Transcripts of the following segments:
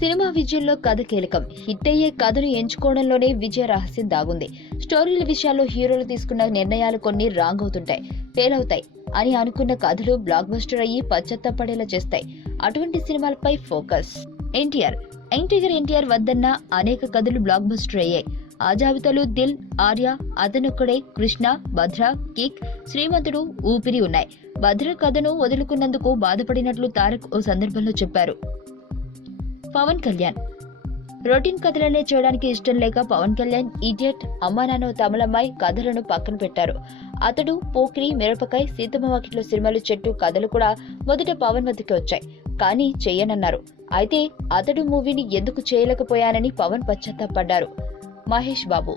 Cinema విజయంలో కథ కీలకం. హిట్ అయ్యే కథను ఎంచుకోవడంలోనే విజయ రహస్యం దాగుంది. స్టోరీల విషయాల్లో హీరోలు తీసుకున్న నిర్ణయాలు కొన్ని రాంగ్ అవుతుంటాయి, ఫెయిల్ అవుతాయి అని అనుకున్న కథలు బ్లాక్ బస్టర్ అయ్యి పశ్చాత్తాపడేలా చేస్తాయి. అటువంటి సినిమాలపై ఫోకస్. ఎన్టీఆర్ ఎన్టీఆర్ వద్దన్న అనేక కథలు బ్లాక్ బస్టర్ అయ్యాయి. ఆ జాబితాలో దిల్, ఆర్య, అతనొక్కడే, కృష్ణ, భద్ర, కిక్, శ్రీమంతుడు, ఊపిరి ఉన్నాయి. భద్ర కథను వదులుకున్నందుకు బాధపడినట్లు తారక్ ఓ సందర్భంలో చెప్పారు. పవన్ కళ్యాణ్ రొటీన్ కథలనే చేయడానికి ఇష్టం లేక పవన్ కళ్యాణ్ ఇడియట్, అమ్మా నాన్న తమిళమ్మాయి కథలను పక్కన పెట్టారు. అతడు, పోకిరి, మిరపకాయ, సీతమ్మ వాకిట్లో సినిమాలు, చెట్టు కథలు కూడా మొదట పవన్ వద్దకి వచ్చాయి, కానీ చెయ్యనన్నారు. అయితే అతడు మూవీని ఎందుకు చేయలేకపోయానని పవన్ పశ్చాత్తాపడ్డారు. మహేష్ బాబు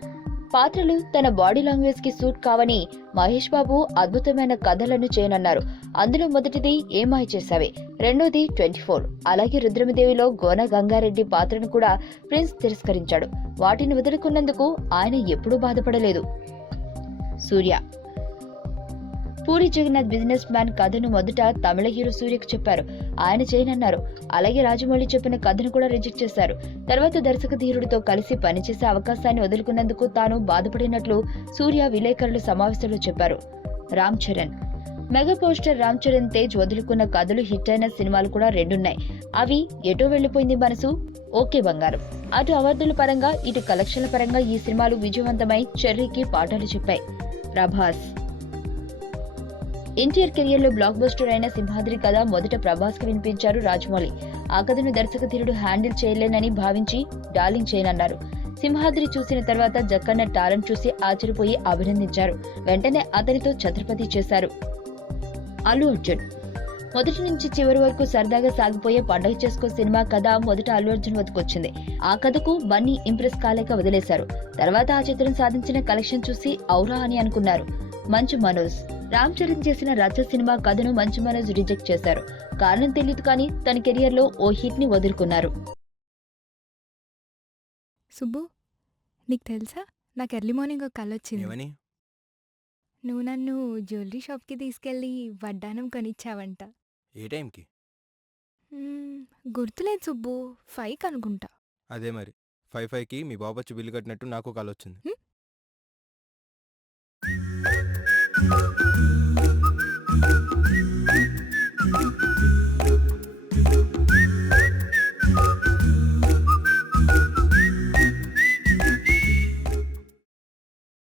పాత్రలు తన బాడీ లాంగ్వేజ్ కి సూట్ కావని మహేష్ బాబు అద్భుతమైన కథలను చేయనన్నారు. అందులో మొదటిది ఏమాయ చేసావే, రెండోది 24, అలాగే రుద్రమదేవిలో గోన గంగారెడ్డి పాత్రను కూడా ప్రిన్స్ తిరస్కరించాడు. వాటిని వదులుకున్నందుకు ఆయన ఎప్పుడూ బాధపడలేదు. సూర్య పూరి జగన్నాథ్ బిజినెస్ మ్యాన్ కథను మొదట తమిళ హీరో సూర్యకు చెప్పారు, ఆయన చేయనన్నారు. అలాగే రాజమౌళి చెప్పిన కథను కూడా రిజెక్ట్ చేశారు. తర్వాత దర్శక ధీరుడితో కలిసి పనిచేసే అవకాశాన్ని వదులుకున్నందుకు తాను బాధపడినట్లు సూర్య విలేకరుల సమావేశంలో చెప్పారు. రామ్ చరణ్ మెగా పోస్టర్ రామ్ చరణ్ తేజ్ వదులుకున్న కథలు హిట్ అయిన సినిమాలు కూడా రెండున్నాయి. అవి ఎటో వెళ్లిపోయింది మనసు, ఓకే బంగారం. అటు అవార్డుల పరంగా ఇటు కలెక్షన్ల పరంగా ఈ సినిమాలు విజయవంతమై చెర్రీకి పాఠాలు చెప్పాయి. ప్రభాస్ ఎన్టీఆర్ కెరియర్ లో బ్లాక్ బస్టర్ అయిన సింహాద్రి కథ మొదట ప్రభాస్ కి వినిపించారు రాజమౌళి. ఆ కథను దర్శక ధీరుడు హ్యాండిల్ చేయలేనని భావించి డార్లింగ్ చేయనన్నారు. సింహాద్రి చూసిన తర్వాత జక్కన్న టాలెంట్ చూసి ఆశ్చర్యపోయి అభినందించారు. వెంటనే అతనితో ఛత్రపతి చేశారు. అల్లు అర్జున్ మొదటి నుంచి చివరి వరకు సరదాగా సాగిపోయే పండగ చేసుకో సినిమా కథ మొదట అల్లు అర్జున్ వద్దకొచ్చింది. ఆ కథకు బన్నీ ఇంప్రెస్ కాలేక వదిలేశారు. తర్వాత ఆ చిత్రం సాధించిన కలెక్షన్ చూసి ఔరా అని అనుకున్నారు. మంచు మనోజ్ రామ్ చరణ్ చేసిన రచ్చ సినిమా కథను మంచు మనోజ్ రిజెక్ట్ చేశారు. కారణం తెలియదు కానీ తన కెరియర్ లో ఓ హిట్ ని వదులుకున్నారు. సుబ్బు, నీకు తెలుసా, నాకు ఎర్లీ మార్నింగ్ ఒక కల వచ్చింది. ఏమని? నువ్వు నన్ను జ్యువెలరీ షాప్కి తీసుకెళ్ళి వడ్డానం కొనిచ్చావంట. ఏ టైంకి? గుర్తులేదు సుబ్బు, 5కి అనుకుంటా. అదే మరి 5కి మీ బాబు వచ్చి బిల్లు కట్టినట్టు నాకు కాల్ వచ్చింది.